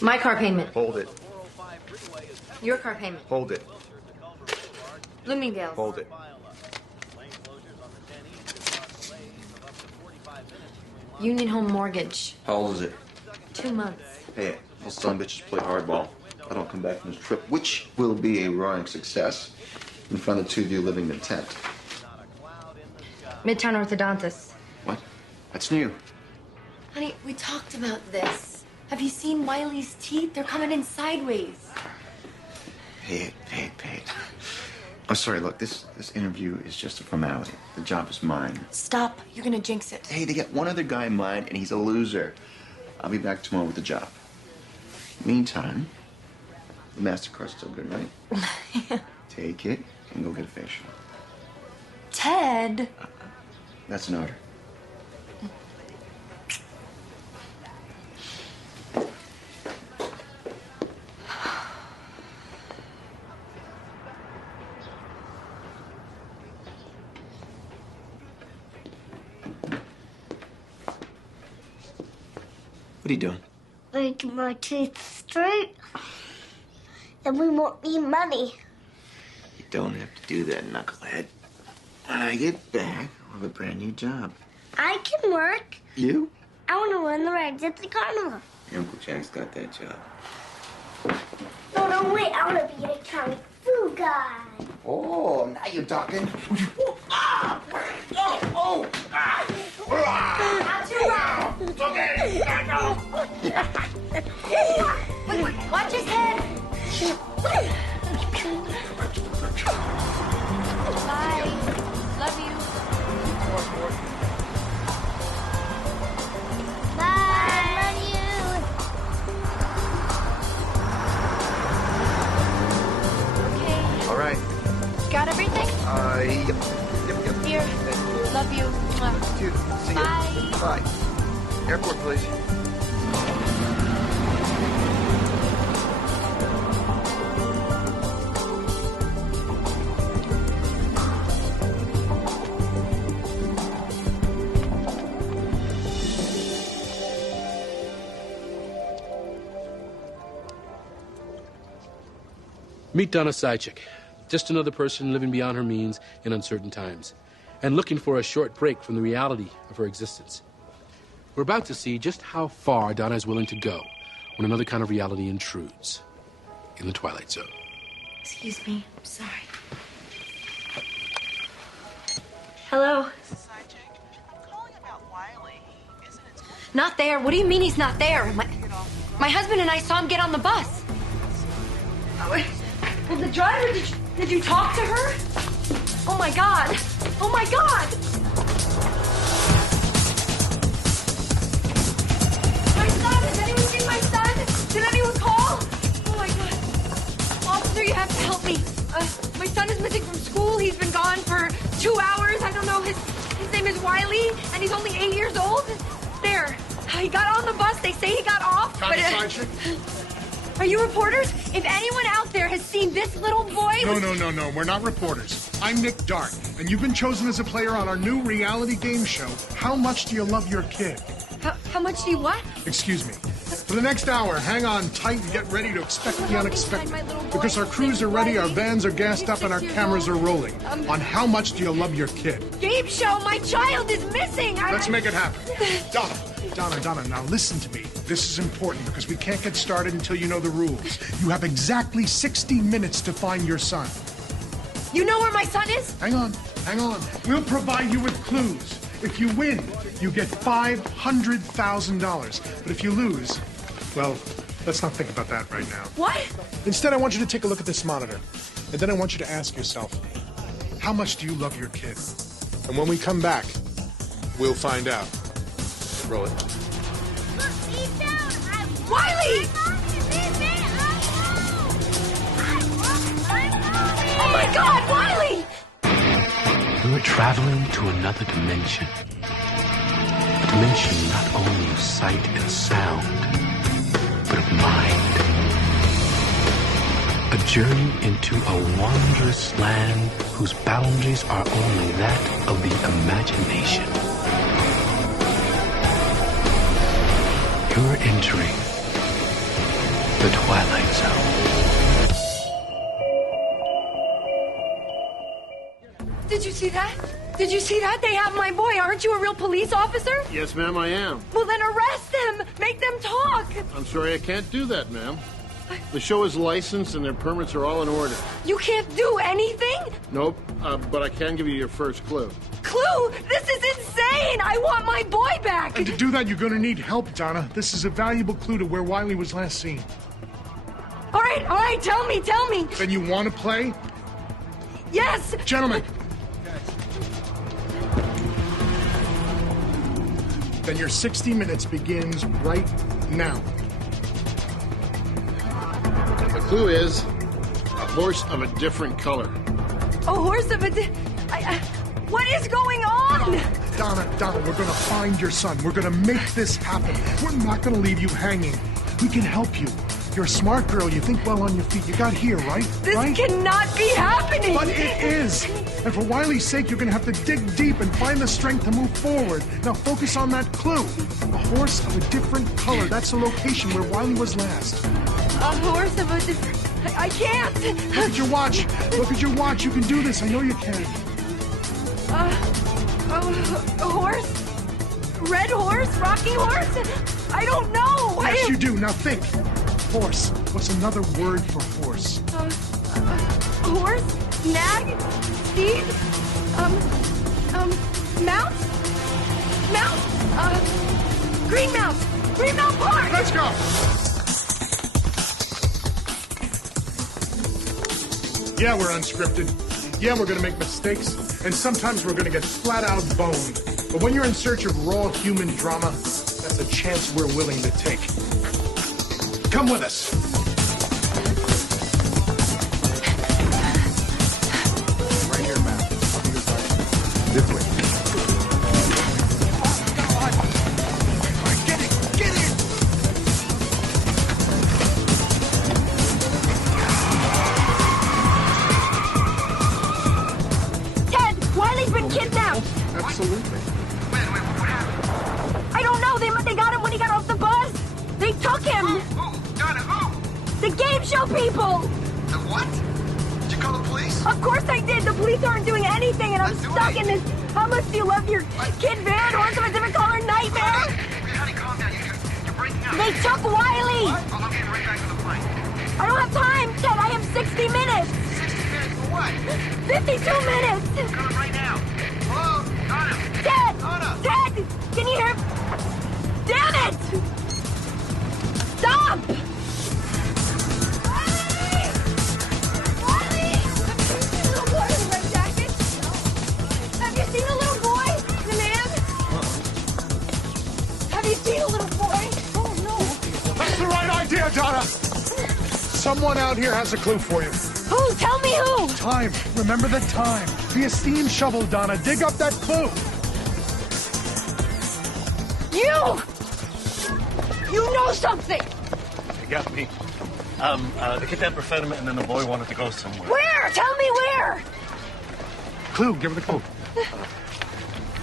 My car payment. Hold it. Your car payment. Hold it. Bloomingdale's. Hold it. Union Home Mortgage. How old is it? 2 months. Hey, those son bitches play hardball. I don't come back from this trip, which will be a roaring success in front of the two of you living in a tent. Midtown orthodontist. What? That's new. Honey, we talked about this. Have you seen Wiley's teeth? They're coming in sideways. Pay it. I'm sorry, look, this interview is just a formality. The job is mine. Stop. You're gonna jinx it. Hey, they got one other guy in mind, and he's a loser. I'll be back tomorrow with the job. Meantime, the MasterCard's still good, right? Yeah. Take it and go get a facial. Ted. That's an order. What are you doing? Making my teeth straight. Then we won't need money. You don't have to do that, knucklehead. When I get back, I'll have a brand new job. I can work. You? I want to run the rides at the carnival. Your Uncle Jack's got that job. No, wait. I want to be a kung fu guy. Oh, now you're talking. Not too loud. Okay, Wait, watch his head. Bye. Love you. Bye. Love you. Okay. All right. Got everything? Yep. Here. Love you. Mwah. Dude, see Bye. ya. Bye. Airport, please. Meet Donna Sychik, just another person living beyond her means in uncertain times, and looking for a short break from the reality of her existence. We're about to see just how far Donna is willing to go when another kind of reality intrudes in the Twilight Zone. Excuse me. I'm sorry. Hello? Mrs. Sychik, I'm calling about Wiley. He isn't in school. Not there. What do you mean he's not there? My husband and I saw him get on the bus. Well, the driver, did you talk to her? Oh my God. Oh my God. My son, has anyone seen my son? Did anyone call? Oh my God. Officer, you have to help me. My son is missing from school. He's been gone for 2 hours. I don't know. His name is Wiley, and he's only 8 years old. There. He got on the bus. They say he got off. Copy, Sergeant. Are you reporters? If anyone out there has seen this little boy... No. We're not reporters. I'm Nick Dart, and you've been chosen as a player on our new reality game show, How Much Do You Love Your Kid? How much do you what? Excuse me. For the next hour, hang on tight and get ready to expect the unexpected. Because our crews are ready, our vans are gassed up, and our cameras are rolling. On How Much Do You Love Your Kid? Game show, my child is missing! Let's make it happen. Donna, now listen to me. This is important because we can't get started until you know the rules. You have exactly 60 minutes to find your son. You know where my son is? Hang on. We'll provide you with clues. If you win, you get $500,000. But if you lose, well, let's not think about that right now. What? Instead, I want you to take a look at this monitor. And then I want you to ask yourself, how much do you love your kid? And when we come back, we'll find out. Roll it. Wiley! Oh my God, Wiley! We were traveling to another dimension. A dimension not only of sight and sound, but of mind. A journey into a wondrous land whose boundaries are only that of the imagination. You're entering The Twilight Zone. Did you see that? Did you see that? They have my boy. Aren't you a real police officer? Yes, ma'am, I am. Well, then arrest them. Make them talk. I'm sorry, I can't do that, ma'am. The show is licensed and their permits are all in order. You can't do anything? Nope, but I can give you your first clue. Clue? This is insane. I want my boy back. And to do that, you're going to need help, Donna. This is a valuable clue to where Wiley was last seen. All right, tell me. Then you want to play? Yes. Gentlemen. Then your 60 minutes begins right now. The clue is a horse of a different color. A horse of a... what is going on? Donna, we're going to find your son. We're going to make this happen. We're not going to leave you hanging. We can help you. You're a smart girl. You think well on your feet. You got here, right? This right? cannot be happening. But it is. And for Wiley's sake, you're going to have to dig deep and find the strength to move forward. Now focus on that clue. A horse of a different color. That's the location where Wiley was last. A horse of a different... I can't. Look at your watch. Look at your watch. You can do this. I know you can. A horse? Red horse? Rocking horse? I don't know. Yes, you do. Now think. Horse. What's another word for horse? Horse? Nag? Steed? Mount? Mount? Greenmount! Greenmount Park! Let's go! Yeah, we're unscripted. Yeah, we're gonna make mistakes. And sometimes we're gonna get flat out boned. But when you're in search of raw human drama, that's a chance we're willing to take. Come with us. Right here, ma'am. I'll be your guide. This way. Get it! Get it! Ted! Wiley's been kidnapped! Absolutely. What happened? I don't know. They got him when he got off the bus. They took him. Who? Donna, who? The game show people. The what? Did you call the police? Of course I did. The police aren't doing anything, and I'm stuck in this. How much do you love your kid, Van? Horse of a different color nightmare? Honey, calm down. You're breaking up. They took Wiley. What? I'm getting right back to the plane. I don't have time, Ted. I have 60 minutes. 60 minutes for what? 52 minutes. Coming right now. Hello? Donna? Ted! Donna! Ted! Can you hear? Damn it! Stop! Wiley! Little boy in the red jacket? Have you seen a little boy? The man? Have you seen a little boy? Oh, no. That's the right idea, Donna! Someone out here has a clue for you. Who? Tell me who! Time. Remember the time. The esteemed shovel, Donna. Dig up that clue. You know something! You got me. They kidnapped amphetamine and then the boy wanted to go somewhere. Where? Tell me where! Clue. Give it a clue.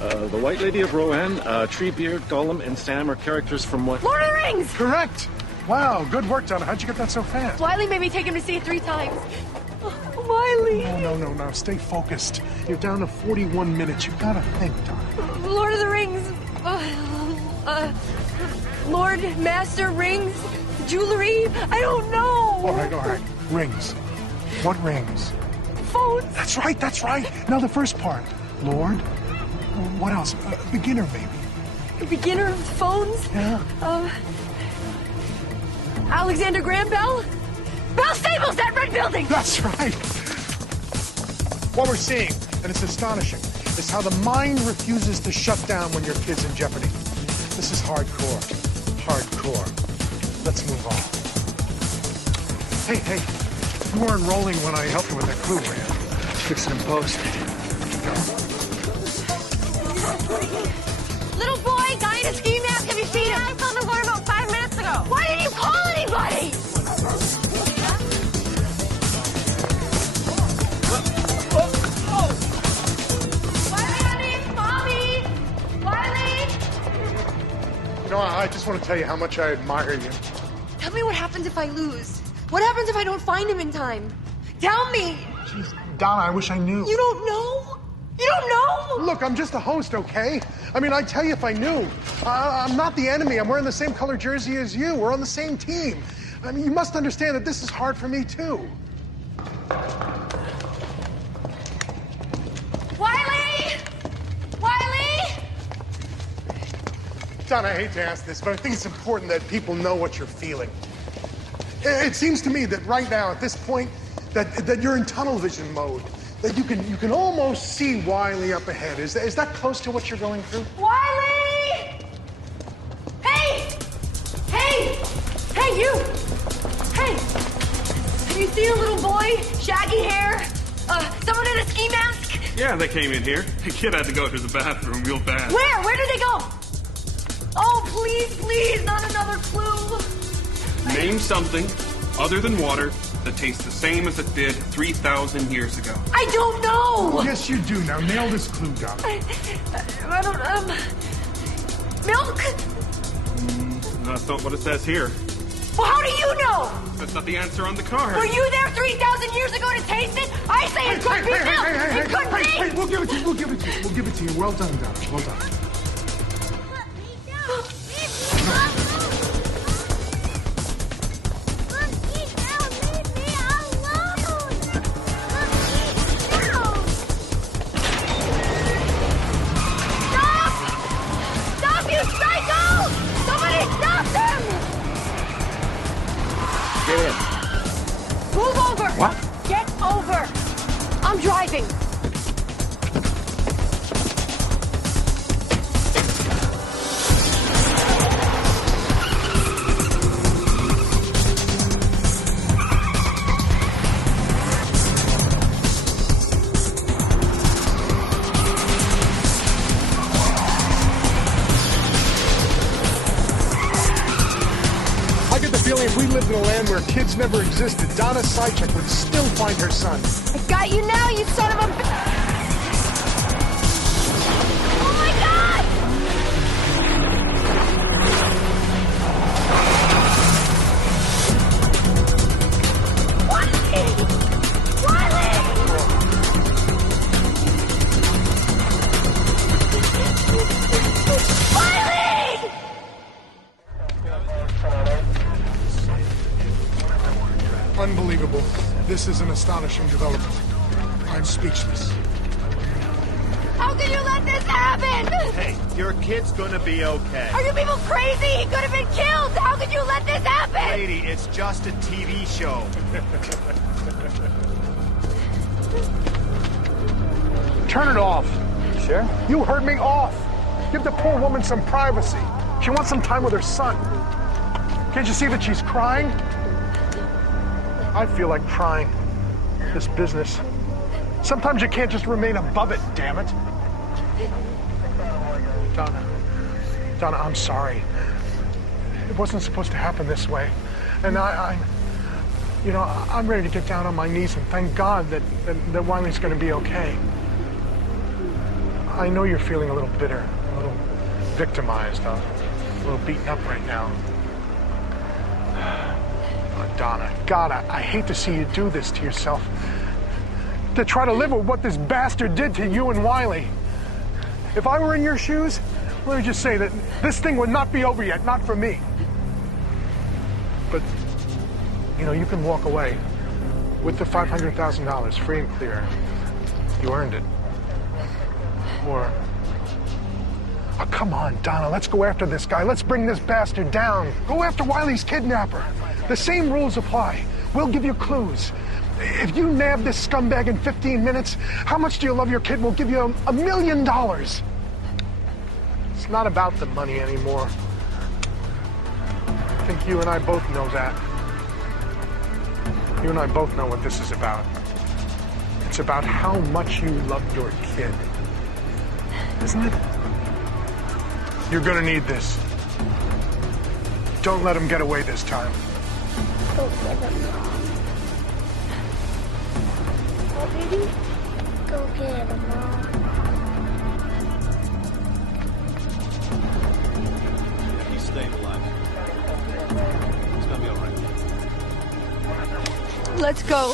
The White Lady of Rohan, Treebeard, Gollum, and Sam are characters from what? Lord of the Rings! Correct. Wow, good work, Donna. How'd you get that so fast? Wiley made me take him to see it 3 times. Oh, Wiley! No. Stay focused. You're down to 41 minutes. You gotta think, Donna. Lord of the Rings. Lord, Master, Rings, jewelry. I don't know. All right. Rings. What rings? Phones. That's right. Now the first part. Lord. What else? Beginner, maybe. Beginner of phones. Yeah. Alexander Graham Bell. Bell Stables, that red building. That's right. What we're seeing, and it's astonishing, is how the mind refuses to shut down when your kid's in jeopardy. This is hardcore. Let's move on. Hey, you weren't rolling when I helped you with that clue, man. Fix it in post. Little boy, guy in a ski mask. Have you seen him? I saw him going about 5 minutes ago. Why didn't you call anybody? I just want to tell you how much I admire you. Tell me what happens if I lose. What happens if I don't find him in time? Tell me! Jeez, Donna, I wish I knew. You don't know? You don't know? Look, I'm just a host, okay? I mean, I'd tell you if I knew. I'm not the enemy. I'm wearing the same color jersey as you. We're on the same team. I mean, you must understand that this is hard for me, too. Wiley! Wiley! Donna, I hate to ask this, but I think it's important that people know what you're feeling. It seems to me that right now, at this point, that you're in tunnel vision mode. That you can almost see Wiley up ahead. Is that close to what you're going through? Wiley! Hey! Hey! Hey, you! Hey! Have you seen a little boy? Shaggy hair? Someone in a ski mask? Yeah, they came in here. The kid had to go to the bathroom real bad. Where? Where did they go? Oh, please, please, not another clue. Name something other than water that tastes the same as it did 3,000 years ago. I don't know. Yes, you do. Now nail this clue, Donna. I don't, milk? That's not what it says here. Well, how do you know? That's not the answer on the card. Were you there 3,000 years ago to taste it? I say it could be milk. It could be. Hey, we'll give it to you. We'll give it to you. We'll give it to you. Well done, Donna. Well done. Get in. Move over! What? Get over! I'm driving. If we lived in a land where kids never existed, Donna Sychek would still find her son. I got you now, you son of a... Oh my God! Unbelievable. This is an astonishing development. I'm speechless. How can you let this happen? Hey, your kid's gonna be okay. Are you people crazy? He could have been killed. How could you let this happen? Lady, it's just a TV show. Turn it off. Sure? You heard me. Off. Give the poor woman some privacy. She wants some time with her son. Can't you see that she's crying? I feel like trying. This business. Sometimes you can't just remain above it, damn it. Donna, I'm sorry. It wasn't supposed to happen this way. And I'm ready to get down on my knees and thank God that Wiley's going to be okay. I know you're feeling a little bitter, a little victimized, a little beaten up right now. Donna, God, I hate to see you do this to yourself. To try to live with what this bastard did to you and Wiley. If I were in your shoes, let me just say that this thing would not be over yet, not for me. But, you can walk away with the $500,000 free and clear. You earned it. Or, oh, come on, Donna, let's go after this guy. Let's bring this bastard down. Go after Wiley's kidnapper. The same rules apply. We'll give you clues. If you nab this scumbag in 15 minutes, how much do you love your kid? We'll give you $1 million. It's not about the money anymore. I think you and I both know that. You and I both know what this is about. It's about how much you love your kid. Isn't it? You're gonna need this. Don't let him get away this time. Go get him. Oh, baby? Go get him, Mom. He's staying alive. He's gonna be all right. let's go.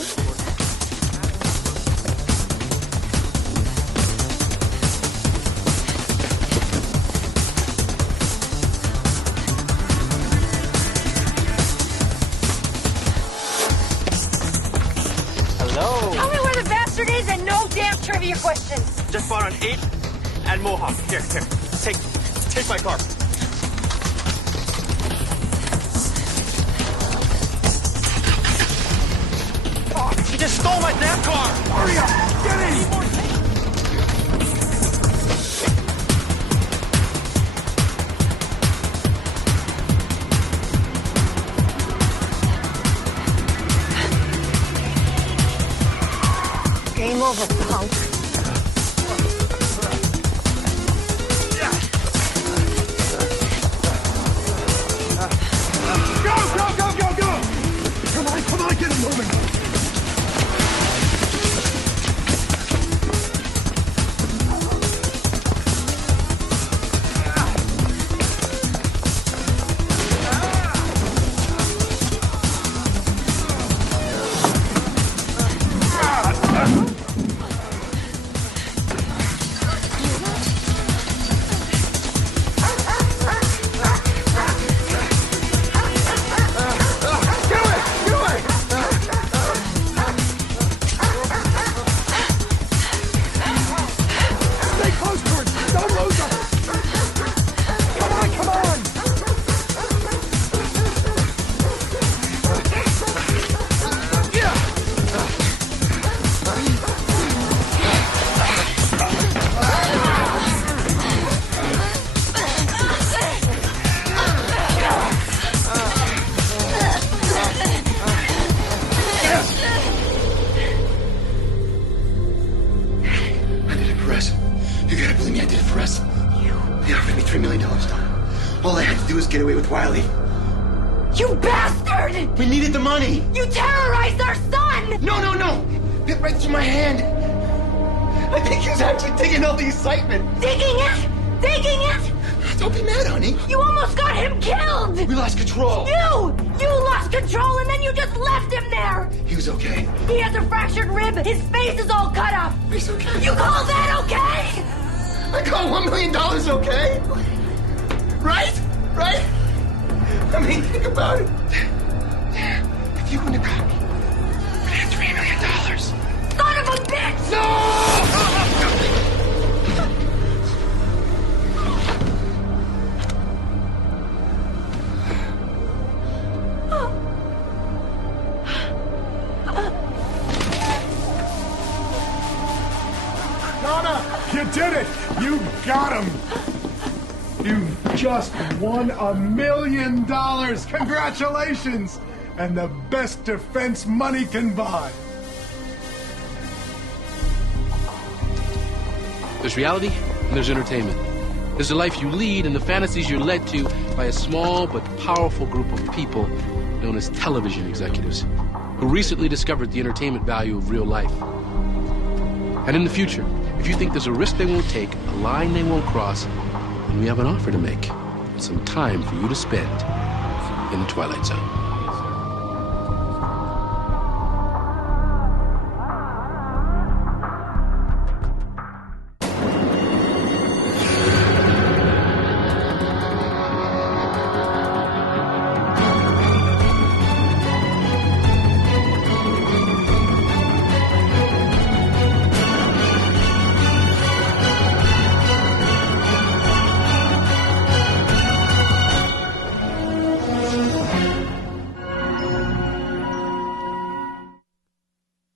Hello. Tell me where the bastard is and no damn trivia questions. Just bought an 8 and Mohawk. Here. Take my car. Oh, he just stole my damn car. Hurry up! Get in! Game over, punk. Go! Come on, get it moving. All I had to do was get away with Wiley. You bastard! We needed the money. You terrorized our son! No. Bit right through my hand. I think he was actually digging all the excitement. Digging it? Don't be mad, honey. You almost got him killed! We lost control. You lost control and then you just left him there! He was okay. He has a fractured rib. His face is all cut up. He's okay. You call that okay? I call $1 million okay? Right? I mean, think about it. If you wouldn't have caught me, we'd have $3 million. Son of a bitch! Donna, you did it! You got him! You've just won $1 million! Congratulations! And the best defense money can buy. There's reality and there's entertainment. There's the life you lead and the fantasies you're led to by a small but powerful group of people known as television executives who recently discovered the entertainment value of real life. And in the future, if you think there's a risk they won't take, a line they won't cross, then we have an offer to make. Some time for you to spend in the Twilight Zone.